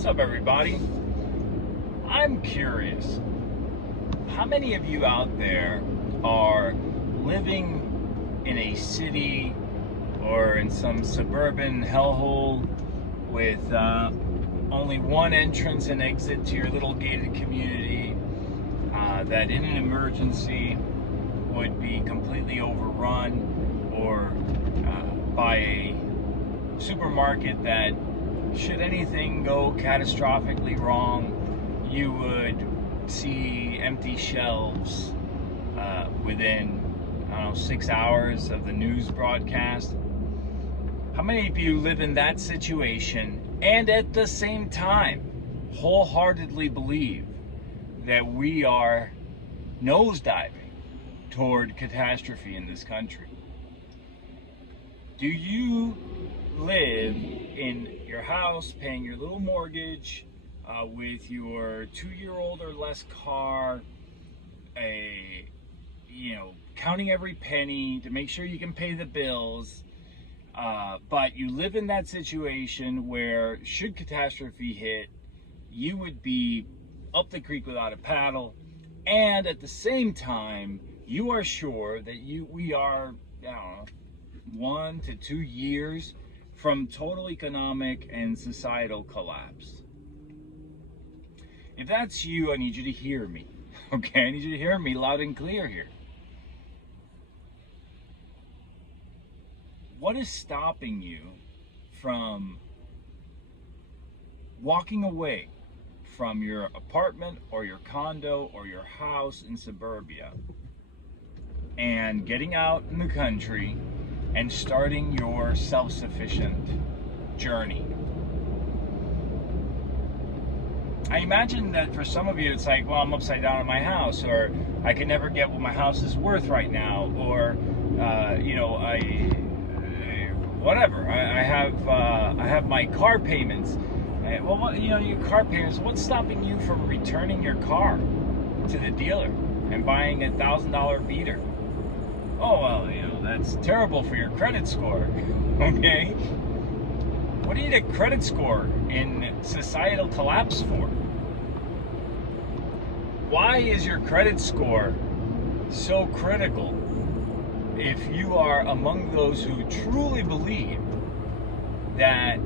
What's up, everybody? I'm curious, how many of you out there are living in a city or in some suburban hellhole with only one entrance and exit to your little gated community that in an emergency would be completely overrun, or by a supermarket that, should anything go catastrophically wrong, you would see empty shelves within, I don't know, 6 hours of the news broadcast? How many of you live in that situation and at the same time wholeheartedly believe that we are nosediving toward catastrophe in this country? Do you live in your house, paying your little mortgage, with your 2-year-old or less car, counting every penny to make sure you can pay the bills, but you live in that situation where, should catastrophe hit, you would be up the creek without a paddle, and at the same time you are sure that we are, I don't know, 1 to 2 years from total economic and societal collapse? If that's you, I need you to hear me. Okay, I need you to hear me loud and clear here. What is stopping you from walking away from your apartment or your condo or your house in suburbia and getting out in the country and starting your self-sufficient journey? I imagine that for some of you it's like, well, I'm upside down in my house, or I can never get what my house is worth right now, or I have my car payments. Well, your car payments, what's stopping you from returning your car to the dealer and buying a $1,000 beater? Oh, well, that's terrible for your credit score. Okay? What do you need a credit score in societal collapse for? Why is your credit score so critical if you are among those who truly believe that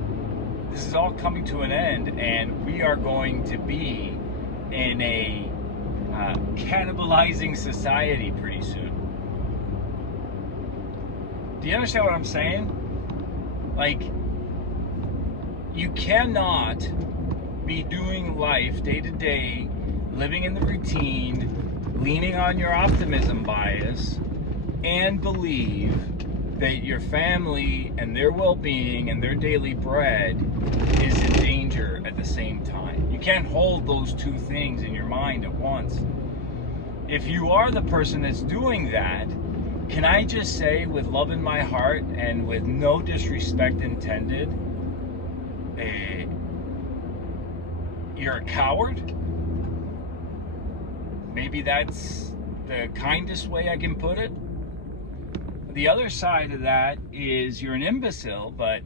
this is all coming to an end and we are going to be in a cannibalizing society pretty soon? Do you understand what I'm saying? Like, you cannot be doing life day to day, living in the routine, leaning on your optimism bias, and believe that your family and their well-being and their daily bread is in danger at the same time. You can't hold those two things in your mind at once. If you are the person that's doing that, can I just say, with love in my heart and with no disrespect intended, you're a coward? Maybe that's the kindest way I can put it. The other side of that is you're an imbecile, but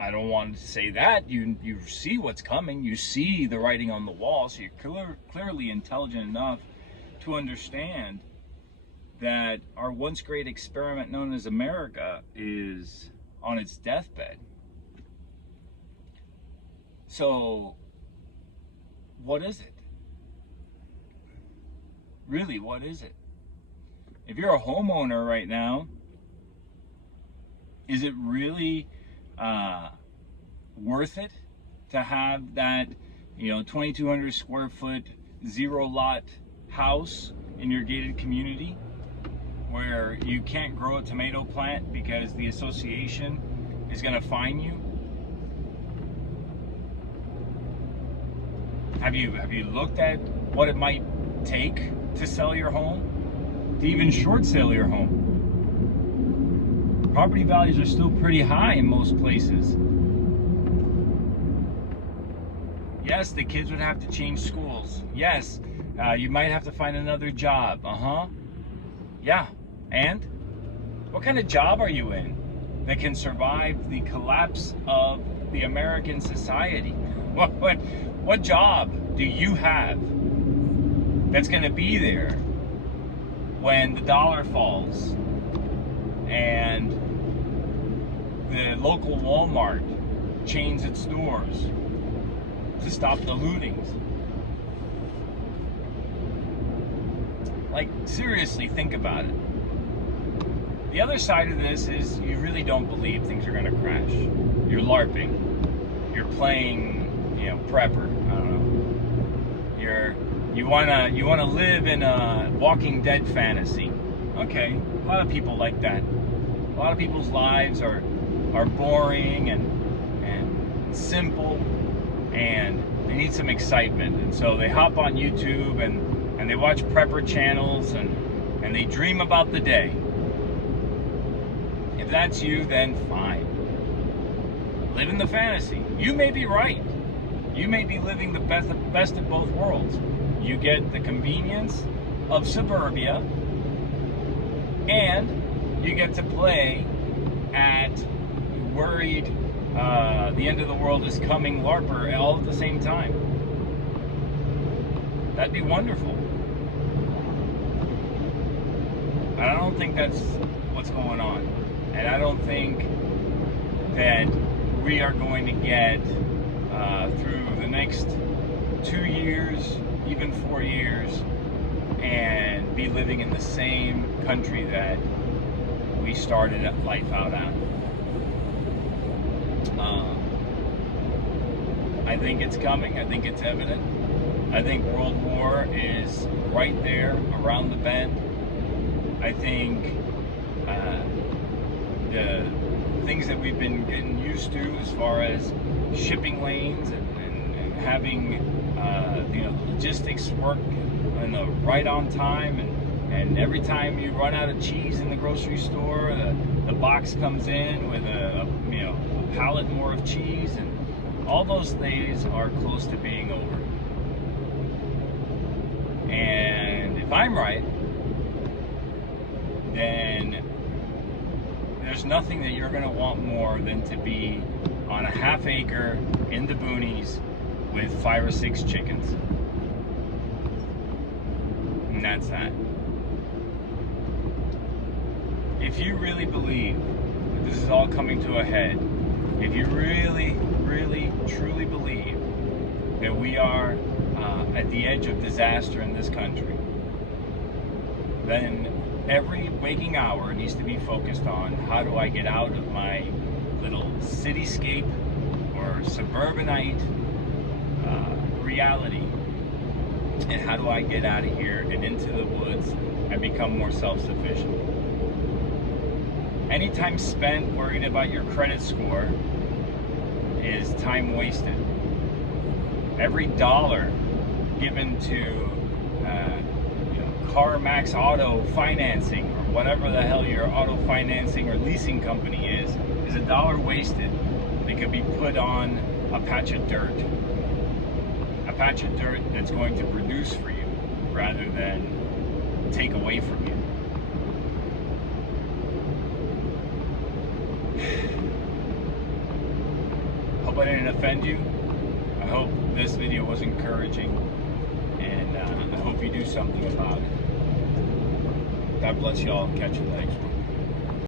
I don't want to say that. You see what's coming. You see the writing on the wall, so you're clearly intelligent enough to understand that our once great experiment known as America is on its deathbed. So, what is it? Really, what is it? If you're a homeowner right now, is it really worth it to have that 2,200 square foot, 0-lot house in your gated community where you can't grow a tomato plant because the association is going to fine you? Have you looked at what it might take to sell your home, to even short sale your home? Property values are still pretty high in most places. Yes, the kids would have to change schools. Yes, you might have to find another job. Yeah, and what kind of job are you in? that can survive the collapse of the American society? What job do you have that's going to be there when the dollar falls and the local Walmart chains its doors to stop the lootings? Like, seriously, think about it. The other side of this is you really don't believe things are going to crash. You're LARPing. You're playing, prepper. I don't know. You wanna live in a Walking Dead fantasy. Okay, a lot of people like that. A lot of people's lives are boring and simple, and they need some excitement. And so they hop on YouTube and they watch prepper channels and they dream about the day. If that's you, then fine. Live in the fantasy. You may be right. You may be living the best of both worlds. You get the convenience of suburbia, and you get to play at worried the end of the world is coming LARPer all at the same time. That'd be wonderful. And I don't think that's what's going on. And I don't think that we are going to get through the next 2 years, even 4 years, and be living in the same country that we started life out on. I think it's coming. I think it's evident. I think World War is right there, around the bend. I think the things that we've been getting used to as far as shipping lanes and having logistics work right on time, and every time you run out of cheese in the grocery store, the box comes in with a pallet more of cheese, and all those days are close to being over. And if I'm right, then there's nothing that you're going to want more than to be on a half acre in the boonies with 5 or 6 chickens. And that's that. If you really believe that this is all coming to a head, if you really, really, truly believe that we are at the edge of disaster in this country, then every waking hour needs to be focused on how do I get out of my little cityscape or suburbanite reality, and how do I get out of here and into the woods and become more self-sufficient. Any time spent worrying about your credit score is time wasted. Every dollar given to CarMax Auto Financing, or whatever the hell your auto financing or leasing company is a dollar wasted that could be put on a patch of dirt. A patch of dirt that's going to produce for you rather than take away from you. Hope I didn't offend you. I hope this video was encouraging, and I hope you do something about it. God bless you all. Catch you next one.